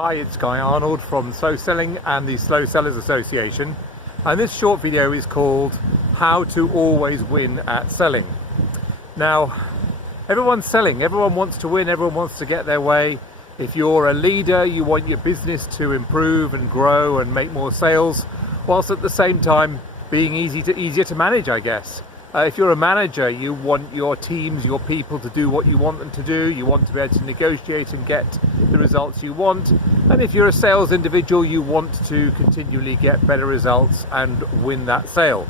Hi, it's Guy Arnold from Slow Selling and the Slow Sellers Association, and this short video is called How to Always Win at Selling. Now, everyone's selling, everyone wants to win, everyone wants to get their way. If you're a leader, you want your business to improve and grow and make more sales, whilst at the same time being easier to manage, I guess. If you're a manager, you want your teams, your people to do what you want them to do. You want to be able to negotiate and get the results you want. And if you're a sales individual, you want to continually get better results and win that sale.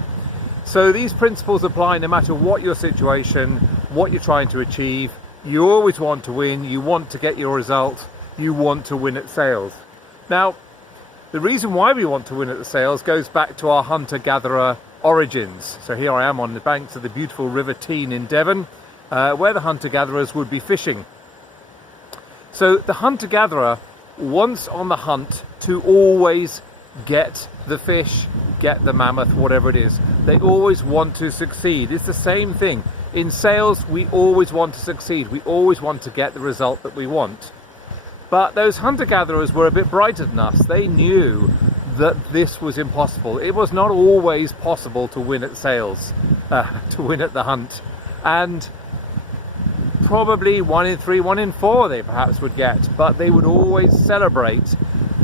So these principles apply no matter what your situation, what you're trying to achieve. You always want to win. You want to get your result. You want to win at sales. Now, the reason why we want to win at the sales goes back to our hunter-gatherer origins. So here I am on the banks of the beautiful River Tean in Devon, where the hunter-gatherers would be fishing. So the hunter-gatherer wants on the hunt to always get the fish, get the mammoth, whatever it is. They always want to succeed. It's the same thing. In sales, we always want to succeed. We always want to get the result that we want. But those hunter-gatherers were a bit brighter than us. They knew that this was impossible. It was not always possible to win at sales, to win at the hunt. And probably 1 in 3, 1 in 4 they perhaps would get, but they would always celebrate.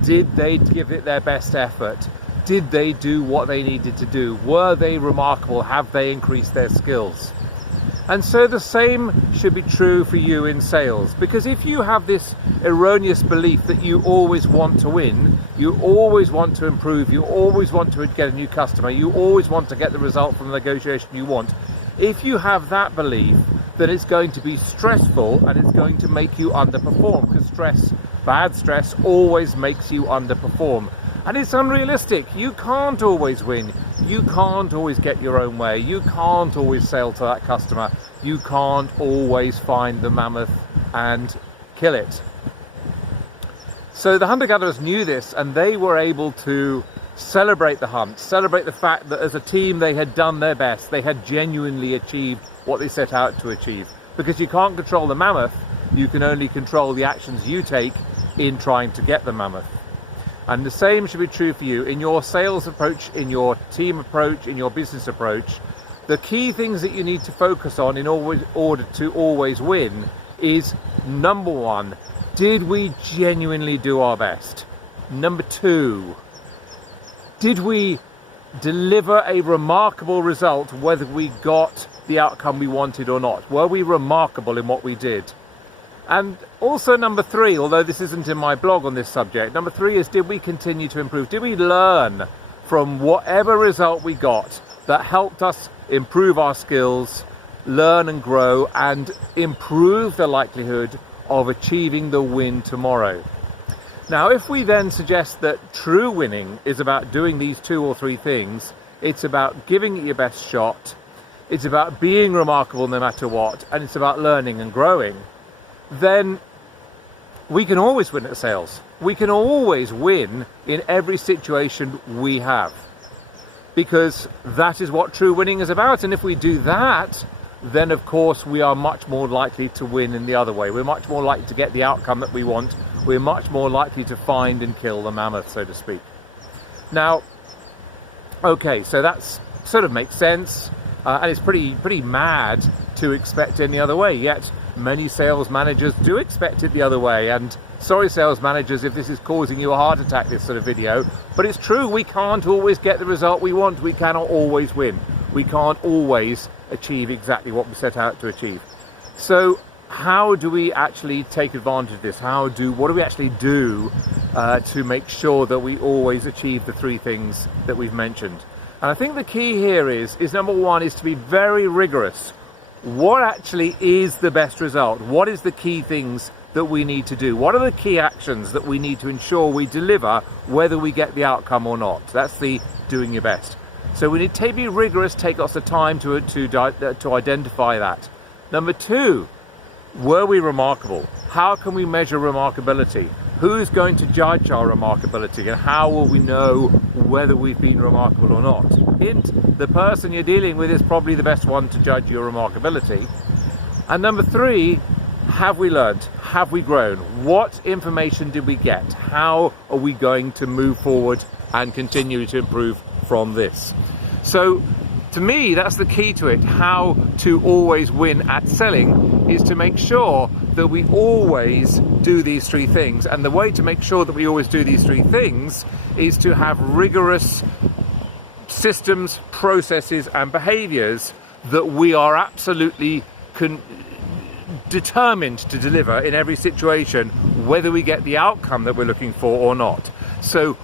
Did they give it their best effort? Did they do what they needed to do? Were they remarkable? Have they increased their skills? And so the same should be true for you in sales, because if you have this erroneous belief that you always want to win, you always want to improve, you always want to get a new customer, you always want to get the result from the negotiation you want, if you have that belief, then it's going to be stressful and it's going to make you underperform, because bad stress always makes you underperform. And it's unrealistic. You can't always win. You can't always get your own way. You can't always sell to that customer. You can't always find the mammoth and kill it. So the hunter-gatherers knew this, and they were able to celebrate the hunt, celebrate the fact that as a team they had done their best. They had genuinely achieved what they set out to achieve. Because you can't control the mammoth, you can only control the actions you take in trying to get the mammoth. And the same should be true for you in your sales approach, in your team approach, in your business approach. The key things that you need to focus on in order to always win is, number 1, did we genuinely do our best? Number 2, did we deliver a remarkable result whether we got the outcome we wanted or not? Were we remarkable in what we did? And also number 3, although this isn't in my blog on this subject, number 3 is, did we continue to improve? Did we learn from whatever result we got that helped us improve our skills, learn and grow, and improve the likelihood of achieving the win tomorrow? Now, if we then suggest that true winning is about doing these 2 or 3 things, it's about giving it your best shot, it's about being remarkable no matter what, and it's about learning and growing, then we can always win at sales. We can always win in every situation we have, because that is what true winning is about. And if we do that, then of course we are much more likely to win in the other way. We're much more likely to get the outcome that we want. We're much more likely to find and kill the mammoth, so to speak. Now, okay, so that sort of makes sense, and it's pretty mad to expect any other way, yet many sales managers do expect it the other way. And sorry, sales managers, if this is causing you a heart attack, this sort of video, but it's true. We can't always get the result we want. We cannot always win. We can't always achieve exactly what we set out to achieve. So how do we actually take advantage of this? What do we actually do to make sure that we always achieve the 3 things that we've mentioned? And I think the key here is number 1 is to be very rigorous. What actually is the best result? What is the key things that we need to do? What are the key actions that we need to ensure we deliver whether we get the outcome or not? That's the doing your best. So we need to be rigorous, take lots of time to identify that. Number 2, were we remarkable? How can we measure remarkability? Who's going to judge our remarkability, and how will we know whether we've been remarkable or not? Hint, the person you're dealing with is probably the best one to judge your remarkability. And number 3, have we learned? Have we grown? What information did we get? How are we going to move forward and continue to improve from this? So to me, that's the key to it. How to always win at selling is to make sure that we always do these three things. And the way to make sure that we always do these three things is to have rigorous systems, processes and behaviors that we are absolutely determined to deliver in every situation, whether we get the outcome that we're looking for or not. So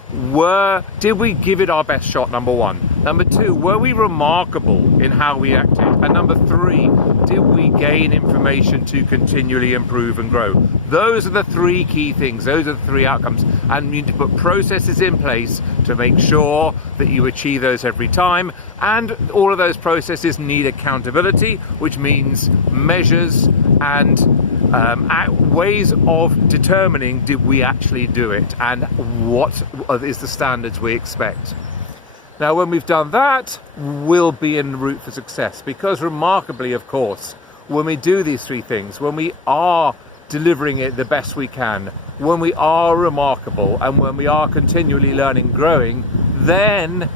did we give it our best shot, number one? Number two, were we remarkable in how we acted? And number three, did we gain information to continually improve and grow? Those are the three key things. Those are the three outcomes. And you need to put processes in place to make sure that you achieve those every time. And all of those processes need accountability, which means measures and ways of determining did we actually do it and what is the standards we expect. Now, when we've done that, we'll be en route for success, because remarkably, of course, when we do these three things, when we are delivering it the best we can, when we are remarkable and when we are continually learning and growing, then,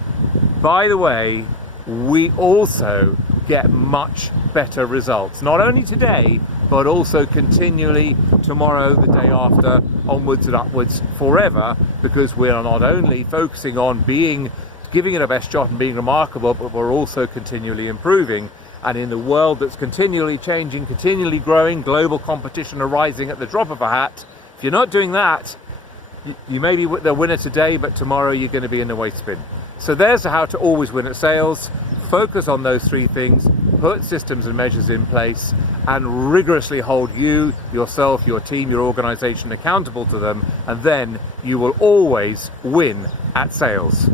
by the way, we also get much better results, not only today, but also continually tomorrow, the day after, onwards and upwards forever, because we are not only focusing on giving it our best shot and being remarkable, but we're also continually improving. And in the world that's continually changing, continually growing, global competition arising at the drop of a hat, if you're not doing that, you may be the winner today, but tomorrow you're going to be in the waste bin. So there's how to always win at sales. Focus on those three things, put systems and measures in place, and rigorously hold you, yourself, your team, your organization accountable to them, and then you will always win at sales.